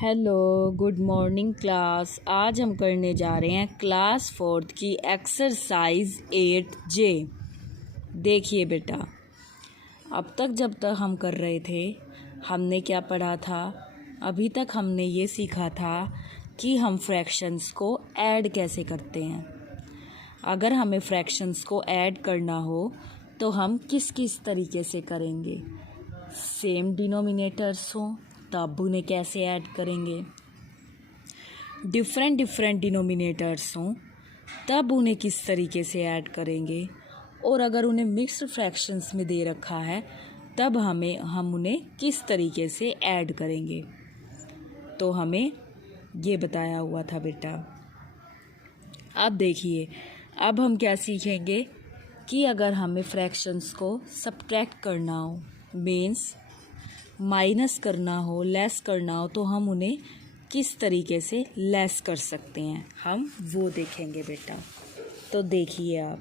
Hello, good morning class. आज हम करने जा रहे हैं क्लास 4th की एक्सरसाइज 8J। देखिए बेटा, अब तक जब तक हम कर रहे थे हमने क्या पढ़ा था। अभी तक हमने ये सीखा था कि हम फ्रैक्शंस को ऐड कैसे करते हैं। अगर हमें फ्रैक्शंस को ऐड करना हो तो हम किस किस तरीके से करेंगे। सेम डिनोमिनेटर्स हों तब उन्हें कैसे ऐड करेंगे, डिफरेंट डिनोमिनेटर्स हों तब उन्हें किस तरीके से ऐड करेंगे, और अगर उन्हें मिक्स्ड फ्रैक्शंस में दे रखा है तब हम उन्हें किस तरीके से ऐड करेंगे। तो हमें ये बताया हुआ था बेटा। अब देखिए, अब हम क्या सीखेंगे कि अगर हमें फ्रैक्शंस को सब्ट्रैक्ट करना हो, मीन्स माइनस करना हो, लेस करना हो, तो हम उन्हें किस तरीके से लेस कर सकते हैं, हम वो देखेंगे बेटा। तो देखिए आप,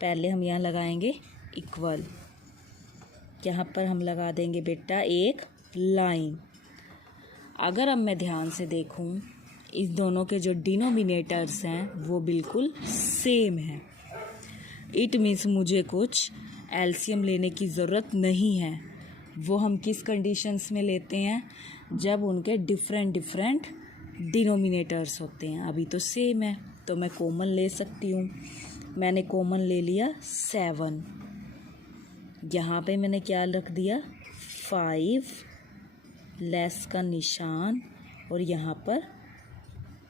पहले हम यहाँ लगाएंगे इक्वल। यहाँ पर हम लगा देंगे बेटा एक लाइन। अगर अब मैं ध्यान से देखूँ, इस दोनों के जो डिनोमिनेटर्स हैं वो बिल्कुल सेम हैं। इट मीन्स मुझे कुछ एलसीएम लेने की ज़रूरत नहीं है। वो हम किस कंडीशंस में लेते हैं, जब उनके डिफरेंट डिनोमिनेटर्स होते हैं। अभी तो सेम है तो मैं कॉमन ले सकती हूँ। मैंने कॉमन ले लिया 7। यहाँ पे मैंने क्या रख दिया 5, लेस का निशान, और यहाँ पर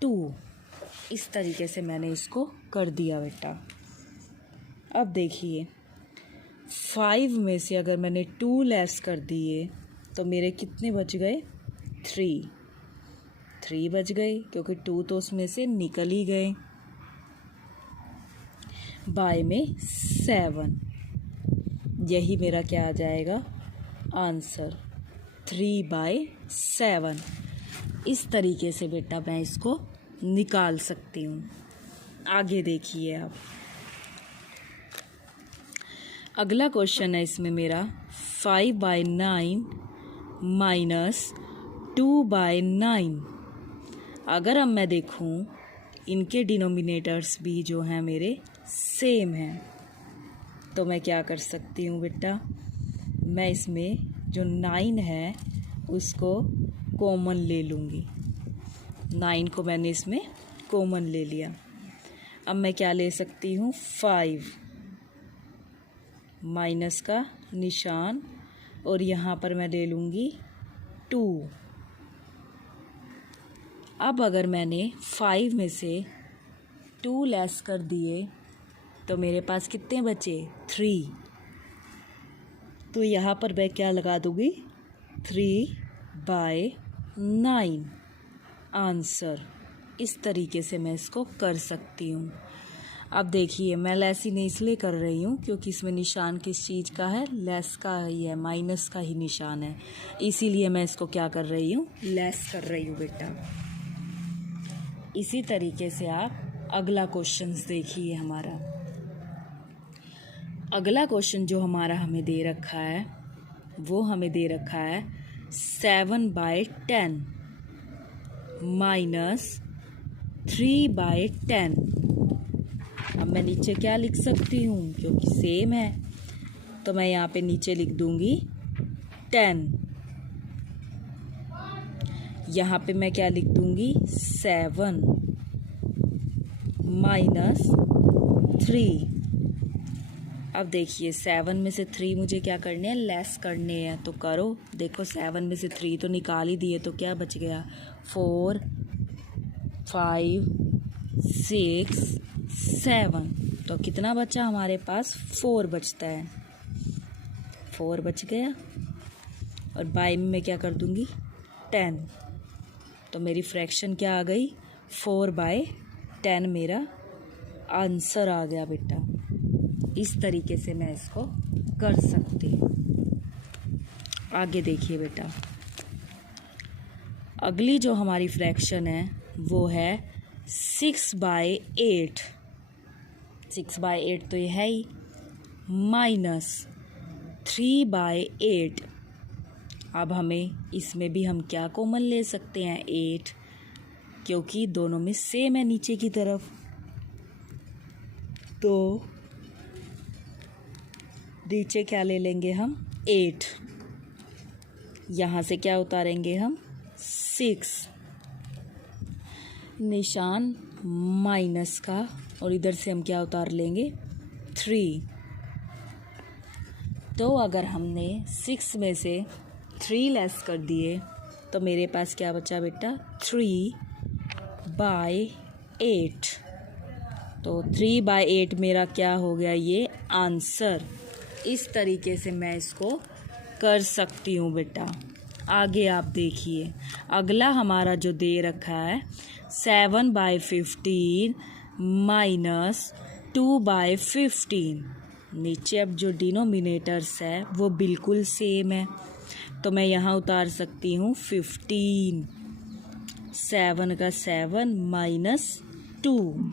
2। इस तरीके से मैंने इसको कर दिया बेटा। अब देखिए, 5 में से अगर मैंने 2 लेस कर दिए तो मेरे कितने बच गए, 3 बच गए, क्योंकि 2 तो उसमें से निकल ही गए। बाय में 7, यही मेरा क्या आ जाएगा आंसर, 3/7। इस तरीके से बेटा मैं इसको निकाल सकती हूँ। आगे देखिए आप, अगला क्वेश्चन है इसमें मेरा 5/9 माइनस 2/9। अगर अब मैं देखूं, इनके डिनोमिनेटर्स भी जो हैं मेरे सेम हैं, तो मैं क्या कर सकती हूँ बेटा, मैं इसमें जो 9 है उसको कॉमन ले लूँगी। 9 को मैंने इसमें कॉमन ले लिया। अब मैं क्या ले सकती हूँ, 5, माइनस का निशान, और यहाँ पर मैं ले लूँगी 2। अब अगर मैंने 5 में से 2 लेस कर दिए तो मेरे पास कितने बचे, 3। तो यहाँ पर मैं क्या लगा दूँगी, 3/9 आंसर। इस तरीके से मैं इसको कर सकती हूँ। अब देखिए, मैं लेस ही नहीं इसलिए कर रही हूँ क्योंकि इसमें निशान किस चीज़ का है, लेस का ही है, माइनस का ही निशान है, इसीलिए मैं इसको क्या कर रही हूँ, लेस कर रही हूँ बेटा। इसी तरीके से आप अगला क्वेश्चन देखिए। हमारा अगला क्वेश्चन जो हमारा हमें दे रखा है वो हमें दे रखा है 7/10 माइनस 3/10। अब मैं नीचे क्या लिख सकती हूँ, क्योंकि सेम है तो मैं यहाँ पे नीचे लिख दूँगी 10। यहाँ पे मैं क्या लिख दूँगी, 7 माइनस 3। अब देखिए, 7 में से 3 मुझे क्या करने हैं, लेस करने हैं, तो करो। देखो 7 में से 3 तो निकाल ही दिए, तो क्या बच गया, 4, 5, 6, 7। तो कितना बचा हमारे पास, 4 बचता है, 4 बच गया। और बाय में मैं क्या कर दूँगी, 10। तो मेरी फ्रैक्शन क्या आ गई, 4/10 मेरा आंसर आ गया बेटा। इस तरीके से मैं इसको कर सकती हूँ। आगे देखिए बेटा, अगली जो हमारी फ्रैक्शन है वो है 6/8। 6/8 तो ये है ही, माइनस 3/8 अब हमें इसमें भी हम क्या कॉमन ले सकते हैं, 8, क्योंकि दोनों में सेम है नीचे की तरफ। तो नीचे क्या ले लेंगे हम, 8। यहाँ से क्या उतारेंगे हम, 6, निशान माइनस का, और इधर से हम क्या उतार लेंगे, 3। तो अगर हमने 6 में से 3 लेस कर दिए तो मेरे पास क्या बचा बेटा, 3/8। तो 3/8 मेरा क्या हो गया, ये आंसर। इस तरीके से मैं इसको कर सकती हूँ बेटा। आगे आप देखिए, अगला हमारा जो दे रखा है 7/15 माइनस 2/15। नीचे अब जो डिनोमिनेटर्स है वो बिल्कुल सेम है, तो मैं यहाँ उतार सकती हूँ 15। 7 का 7 माइनस 2।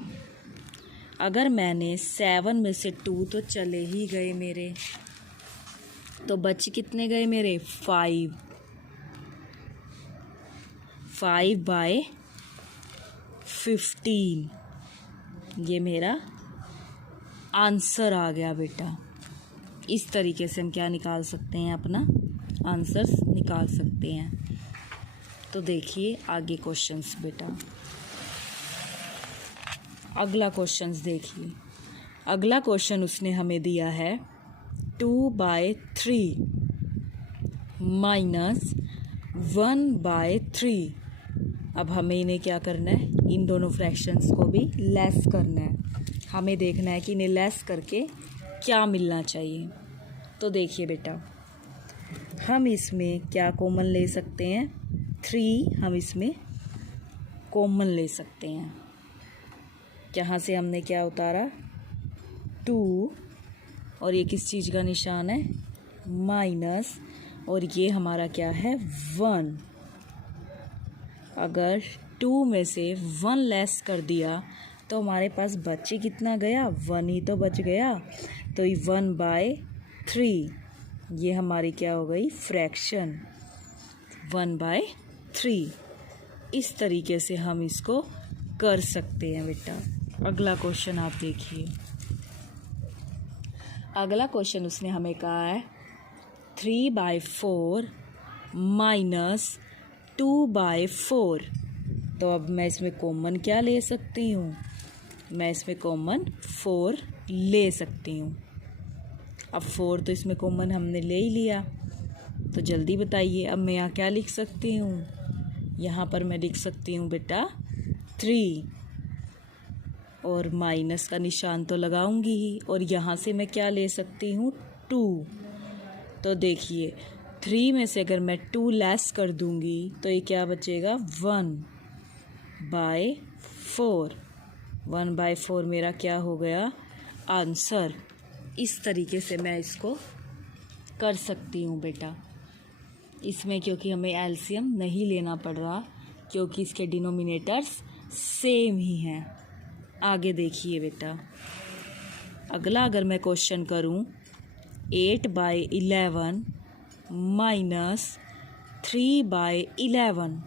अगर मैंने 7 में से 2 तो चले ही गए मेरे, तो बच कितने गए मेरे, 5। 5/15 ये मेरा आंसर आ गया बेटा। इस तरीके से हम क्या निकाल सकते हैं, अपना आंसर्स निकाल सकते हैं। तो देखिए आगे क्वेश्चंस बेटा। अगला क्वेश्चंस देखिए। अगला क्वेश्चन उसने हमें दिया है 2/3 माइनस 1/3। अब हमें इन्हें क्या करना है, इन दोनों फ्रैक्शंस को भी लेस करना है। हमें देखना है कि इन्हें लेस करके क्या मिलना चाहिए। तो देखिए बेटा, हम इसमें क्या कॉमन ले सकते हैं, 3 हम इसमें कॉमन ले सकते हैं। यहाँ से हमने क्या उतारा, 2, और ये किस चीज़ का निशान है, माइनस, और ये हमारा क्या है, 1। अगर 2 में से 1 लेस कर दिया तो हमारे पास बचे कितना गया, 1 ही तो बच गया। तो ये 1/3 ये हमारी क्या हो गई, फ्रैक्शन, 1/3। इस तरीके से हम इसको कर सकते हैं बेटा। अगला क्वेश्चन आप देखिए। अगला क्वेश्चन उसने हमें कहा है 3/4 माइनस 2/4। तो अब मैं इसमें कॉमन क्या ले सकती हूँ, मैं इसमें कॉमन 4 ले सकती हूँ। अब 4 तो इसमें कॉमन हमने ले ही लिया, तो जल्दी बताइए अब मैं यहाँ क्या लिख सकती हूँ। यहाँ पर मैं लिख सकती हूँ बेटा 3, और माइनस का निशान तो लगाऊंगी ही, और यहाँ से मैं क्या ले सकती हूँ, 2। तो देखिए 3 में से अगर मैं 2 लेस कर दूंगी तो ये क्या बचेगा, 1/4। 1/4 मेरा क्या हो गया, आंसर। इस तरीके से मैं इसको कर सकती हूँ बेटा। इसमें क्योंकि हमें एलसीएम नहीं लेना पड़ रहा, क्योंकि इसके डिनोमिनेटर्स सेम ही हैं। आगे देखिए बेटा, अगला अगर मैं क्वेश्चन करूँ 8/11 माइनस 3/11,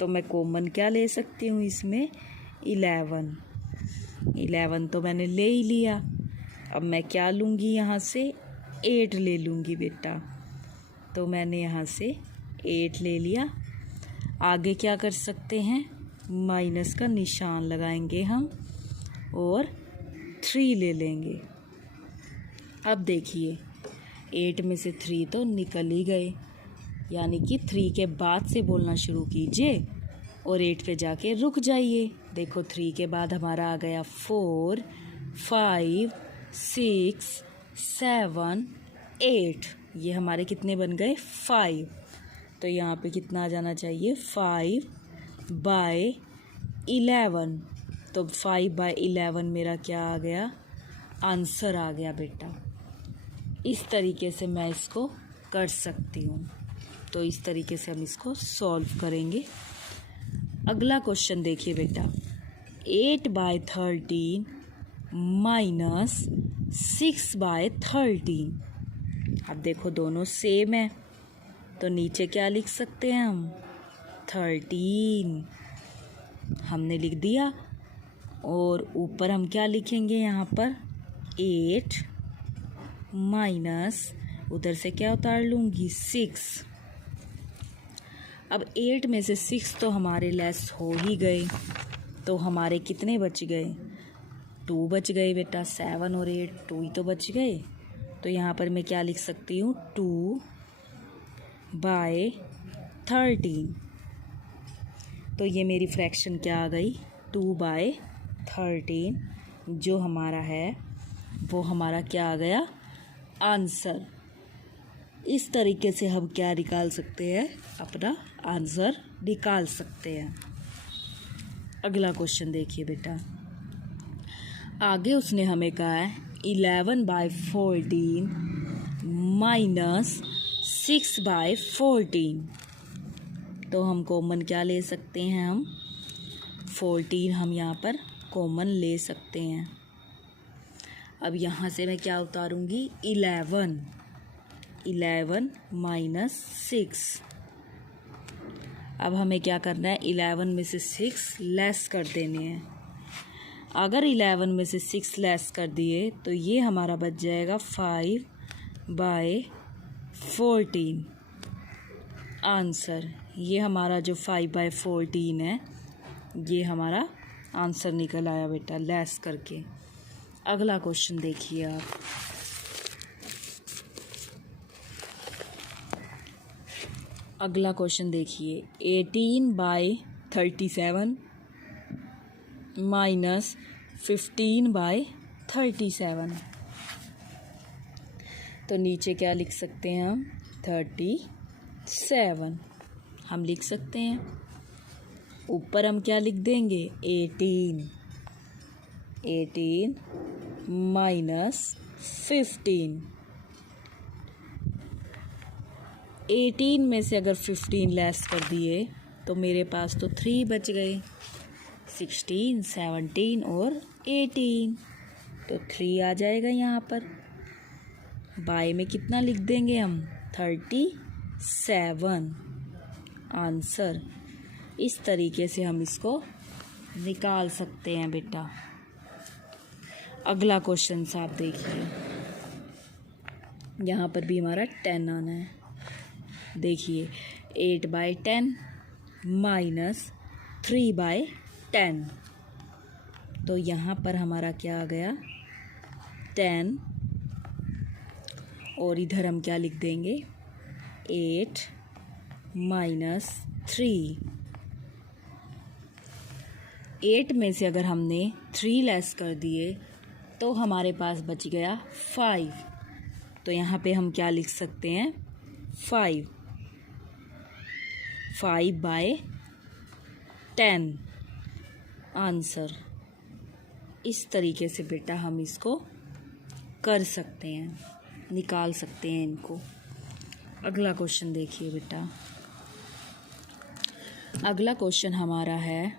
तो मैं कॉमन क्या ले सकती हूँ इसमें, 11 तो मैंने ले ही लिया। अब मैं क्या लूँगी, यहाँ से 8 ले लूँगी बेटा। तो मैंने यहाँ से 8 ले लिया। आगे क्या कर सकते हैं, माइनस का निशान लगाएंगे हम और 3 ले लेंगे। अब देखिए 8 में से 3 तो निकल ही गए, यानी कि 3 के बाद से बोलना शुरू कीजिए और 8 पे जाके रुक जाइए। देखो 3 के बाद हमारा आ गया 4, 5, 6, 7, 8। ये हमारे कितने बन गए, 5। तो यहाँ पे कितना आ जाना चाहिए, 5/11। तो 5/11 मेरा क्या आ गया, आंसर आ गया बेटा। इस तरीके से मैं इसको कर सकती हूँ। तो इस तरीके से हम इसको सॉल्व करेंगे। अगला क्वेश्चन देखिए बेटा, 8/13 माइनस 6/13। अब देखो दोनों सेम है, तो नीचे क्या लिख सकते हैं हम? 13 हमने लिख दिया। और ऊपर हम क्या लिखेंगे यहाँ पर? 8 माइनस, उधर से क्या उतार लूँगी? 6। अब 8 में से 6 तो हमारे लेस हो ही गए, तो हमारे कितने बच गए? 2 बच गए बेटा। 7 और 8 2 ही तो बच गए। तो यहाँ पर मैं क्या लिख सकती हूँ? 2/13। तो ये मेरी फ्रैक्शन क्या आ गई? 2/13 जो हमारा है वो हमारा क्या आ गया? आंसर। इस तरीके से हम क्या निकाल सकते हैं? अपना आंसर निकाल सकते हैं। अगला क्वेश्चन देखिए बेटा। आगे उसने हमें कहा है 11/14 माइनस 6/14। तो हम कॉमन क्या ले सकते हैं? हम 14 हम यहाँ पर कॉमन ले सकते हैं। अब यहाँ से मैं क्या उतारूँगी? 11 माइनस 6। अब हमें क्या करना है? 11 में से 6 लेस कर देने हैं। अगर 11 में से 6 लेस कर दिए तो ये हमारा बच जाएगा 5/14 आंसर। ये हमारा जो 5/14 है ये हमारा आंसर निकल आया बेटा लेस करके। अगला क्वेश्चन देखिए आप। अगला क्वेश्चन देखिए 18/37 माइनस 15/37। तो नीचे क्या लिख सकते हैं हम? 37 हम लिख सकते हैं। ऊपर हम क्या लिख देंगे? 18 माइनस 15। 18 में से अगर 15 लेस कर दिए तो मेरे पास तो 3 बच गए। 16, 17 और 18 तो 3 आ जाएगा यहाँ पर। बाय में कितना लिख देंगे हम? 37 आंसर। इस तरीके से हम इसको निकाल सकते हैं बेटा। अगला क्वेश्चन आप देखिए। यहाँ पर भी हमारा 10 आना है। देखिए 8/10 माइनस 3/10। तो यहाँ पर हमारा क्या आ गया? 10 और इधर हम क्या लिख देंगे? 8 माइनस 3। 8 में से अगर हमने 3 लेस कर दिए तो हमारे पास बच गया 5। तो यहाँ पे हम क्या लिख सकते हैं? 5/10 आंसर। इस तरीके से बेटा हम इसको कर सकते हैं, निकाल सकते हैं इनको। अगला क्वेश्चन देखिए बेटा। अगला क्वेश्चन हमारा है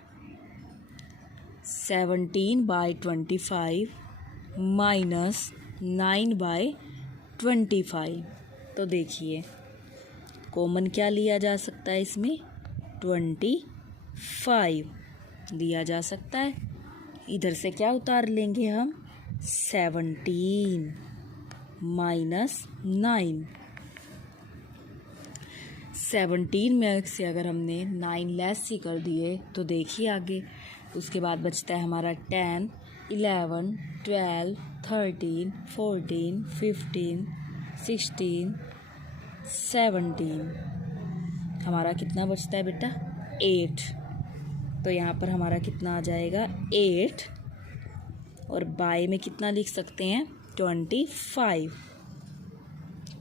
17/25 माइनस 9/25। तो देखिए कॉमन क्या लिया जा सकता है इसमें? 25 लिया जा सकता है। इधर से क्या उतार लेंगे हम? 17 माइनस 9। 17 में से अगर हमने 9 लेस ही कर दिए तो देखिए आगे उसके बाद बचता है हमारा 10, 11, 12, 13, 14, 15, 16, 17। हमारा कितना बचता है बेटा? 8। तो यहाँ पर हमारा कितना आ जाएगा? 8 और बाय में कितना लिख सकते हैं? 25।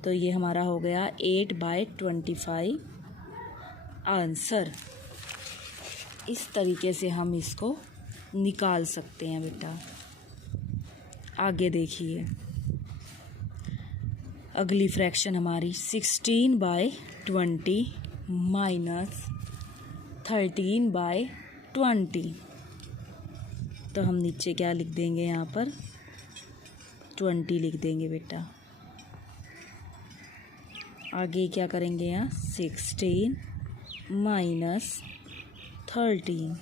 तो ये हमारा हो गया 8/25 आंसर। इस तरीके से हम इसको निकाल सकते हैं बेटा। आगे देखिए अगली फ्रैक्शन हमारी 16/20 माइनस 13/20। तो हम नीचे क्या लिख देंगे? यहाँ पर 20 लिख देंगे बेटा। आगे क्या करेंगे यहाँ 16 माइनस 13।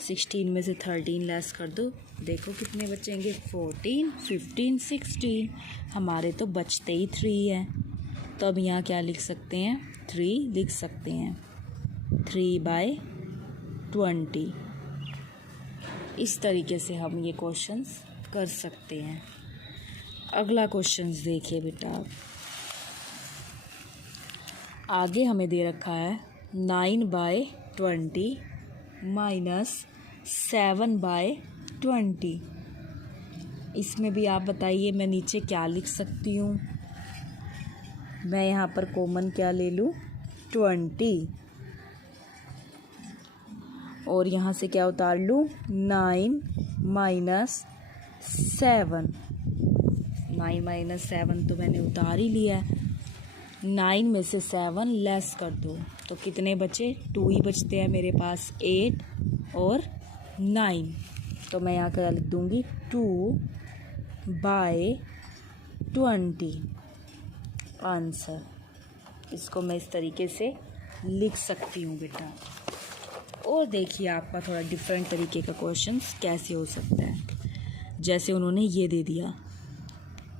16 में से 13 लेस कर दो, देखो कितने बचेंगे 14, 15, 16। हमारे तो बचते ही 3 है, तो अब यहाँ क्या लिख सकते हैं 3 लिख सकते हैं। 3/20। इस तरीके से हम ये क्वेश्चंस कर सकते हैं। अगला क्वेश्चंस देखिए बेटा, आगे हमें दे रखा है 9/20 माइनस 7/20। इसमें भी आप बताइए मैं नीचे क्या लिख सकती हूँ। मैं यहाँ पर कॉमन क्या ले लूँ 20, और यहाँ से क्या उतार लूँ 9 माइनस 7। 9 माइनस 7 तो मैंने उतार ही लिया है। 9 में से 7 लेस कर दो तो कितने बचे 2 ही बचते हैं मेरे पास, 8 और 9। तो मैं यहाँ क्या लिख दूँगी 2/20 आंसर। इसको मैं इस तरीके से लिख सकती हूँ बेटा। और देखिए आपका थोड़ा डिफरेंट तरीके का क्वेश्चन कैसे हो सकता है। जैसे उन्होंने ये दे दिया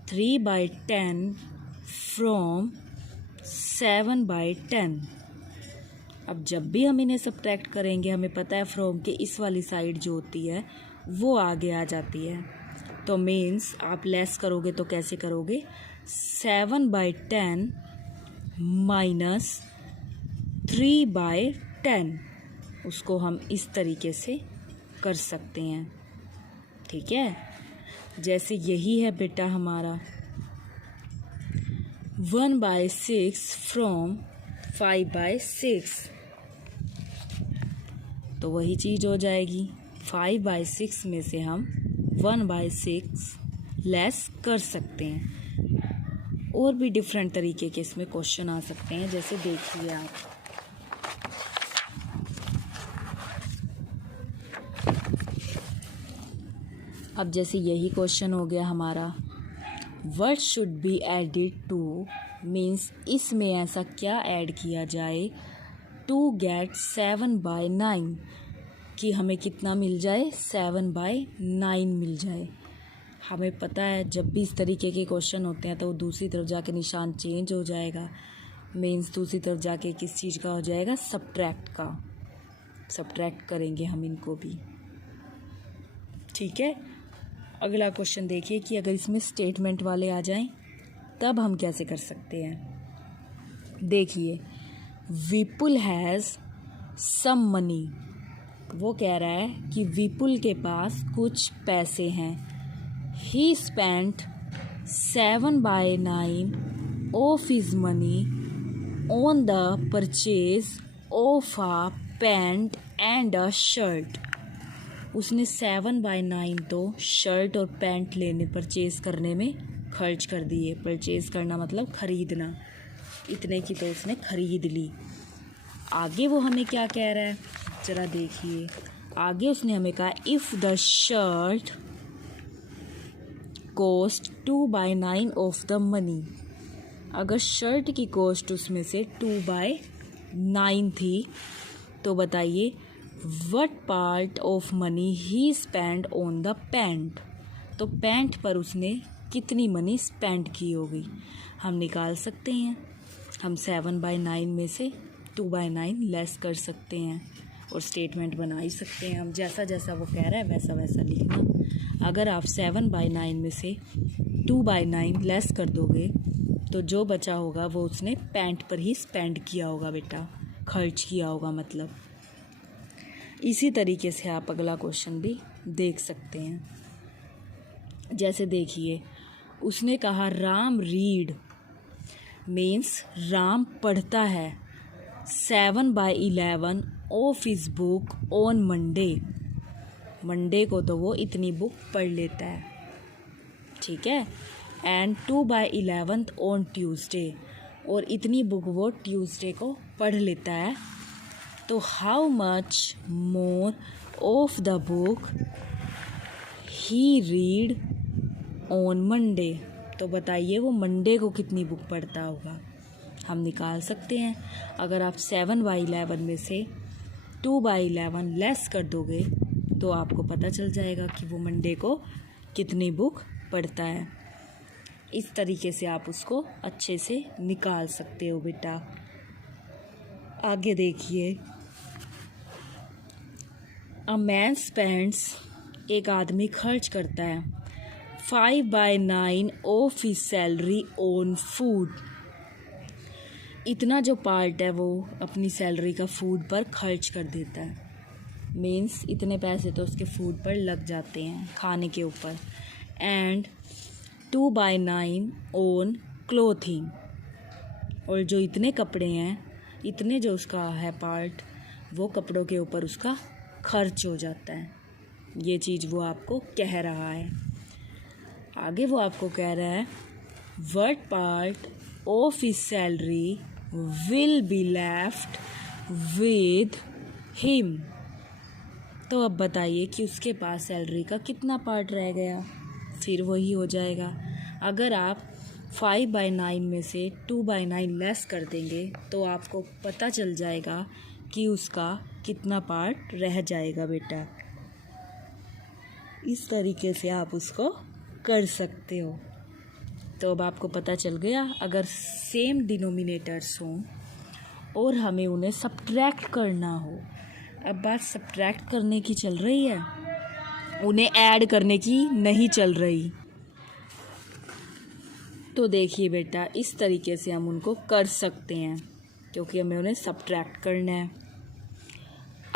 3/10 फ्रॉम 7/10। अब जब भी हम इन्हें सब्ट्रैक्ट करेंगे हमें पता है फ्रॉम के इस वाली साइड जो होती है वो आगे आ जाती है, तो मीन्स आप लेस करोगे तो कैसे करोगे 7/10 माइनस 3/10। उसको हम इस तरीके से कर सकते हैं, ठीक है। जैसे यही है बेटा हमारा 1/6 फ्रॉम 5/6, तो वही चीज़ हो जाएगी। 5/6 में से हम 1/6 लेस कर सकते हैं। और भी डिफरेंट तरीके के इसमें क्वेश्चन आ सकते हैं, जैसे देखिए आप अब जैसे यही क्वेश्चन हो गया हमारा what should be added to, means इसमें ऐसा क्या ऐड किया जाए टू गेट 7/9, कि हमें कितना मिल जाए 7/9 मिल जाए। हमें पता है जब भी इस तरीके के क्वेश्चन होते हैं तो दूसरी तरफ जाके निशान चेंज हो जाएगा, मीन्स दूसरी तरफ जाके किस चीज़ का हो जाएगा सब्ट्रैक्ट का। सब्ट्रैक्ट करेंगे हम इनको भी, ठीक है। अगला क्वेश्चन देखिए कि अगर इसमें स्टेटमेंट वाले आ जाएं तब हम कैसे कर सकते हैं। देखिए विपुल हैज़ सम मनी, वो कह रहा है कि विपुल के पास कुछ पैसे हैं। ही spent 7/9 of his money on the purchase of a pant and a shirt. उसने 7/9 तो शर्ट और पैंट लेने परचेज़ करने में खर्च कर दिए। परचेज़ करना मतलब ख़रीदना, इतने की तो उसने ख़रीद ली। आगे वो हमें क्या कह रहा है ज़रा देखिए। आगे उसने हमें कहा if the shirt cost 2/9 of the money, अगर शर्ट की कॉस्ट उसमें से 2/9 थी तो बताइए what part of money he spend on the pant, तो पैंट पर उसने कितनी मनी स्पेंड की होगी हम निकाल सकते हैं। हम 7/9 में से 2/9 लेस कर सकते हैं और स्टेटमेंट बना ही सकते हैं हम। जैसा जैसा वो कह रहा है वैसा वैसा लिखना। अगर आप 7/9 में से 2/9 लेस कर दोगे तो जो बचा होगा वो उसने पैंट पर ही स्पेंड किया होगा बेटा, खर्च किया होगा मतलब। इसी तरीके से आप अगला क्वेश्चन भी देख सकते हैं। जैसे देखिए उसने कहा राम रीड, मीन्स राम पढ़ता है 7/11 of his book on Monday. Monday को तो वो इतनी बुक पढ़ लेता है, ठीक है। एंड 2/11 ऑन ट्यूसडे, और इतनी बुक वो ट्यूसडे को पढ़ लेता है। तो how much more of the book he read on Monday, तो बताइए वो मंडे को कितनी बुक पढ़ता होगा। हम निकाल सकते हैं। अगर आप 7/11 में से 2/11 लेस कर दोगे तो आपको पता चल जाएगा कि वो मंडे को कितनी बुक पढ़ता है। इस तरीके से आप उसको अच्छे से निकाल सकते हो बेटा। आगे देखिए, अ मैन स्पेंड्स, एक आदमी खर्च करता है 5/9 of his salary on food. इतना जो पार्ट है वो अपनी सैलरी का फूड पर खर्च कर देता है। मीन्स इतने पैसे तो उसके फूड पर लग जाते हैं, खाने के ऊपर। एंड 2/9 ऑन क्लोथिंग, और जो इतने कपड़े हैं, इतने जो उसका है पार्ट, वो कपड़ों के ऊपर उसका खर्च हो जाता है। ये चीज़ वो आपको कह रहा है। आगे वो आपको कह रहा है what part of his salary will be left with him. तो अब बताइए कि उसके पास सैलरी का कितना पार्ट रह गया। फिर वही हो जाएगा। अगर आप 5/9 में से 2/9 लेस कर देंगे तो आपको पता चल जाएगा कि उसका कितना पार्ट रह जाएगा बेटा। इस तरीके से आप उसको कर सकते हो। तो अब आपको पता चल गया, अगर सेम डिनोमिनेटर्स हों और हमें उन्हें सब्ट्रैक्ट करना हो। अब बात सब्ट्रैक्ट करने की चल रही है, उन्हें ऐड करने की नहीं चल रही। तो देखिए बेटा, इस तरीके से हम उनको कर सकते हैं क्योंकि हमें उन्हें सब्ट्रैक्ट करना है।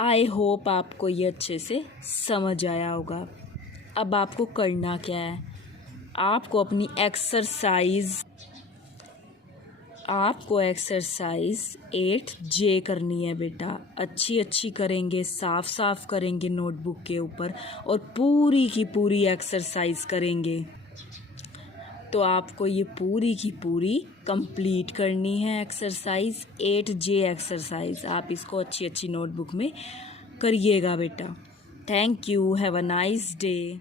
आई होप आपको ये अच्छे से समझ आया होगा। अब आपको करना क्या है, आपको अपनी एक्सरसाइज 8J करनी है बेटा। अच्छी करेंगे, साफ करेंगे नोटबुक के ऊपर और पूरी की पूरी एक्सरसाइज करेंगे। तो आपको ये पूरी की पूरी कंप्लीट करनी है एक्सरसाइज 8J एक्सरसाइज। आप इसको अच्छी नोटबुक में करिएगा बेटा। Thank you, have a nice day.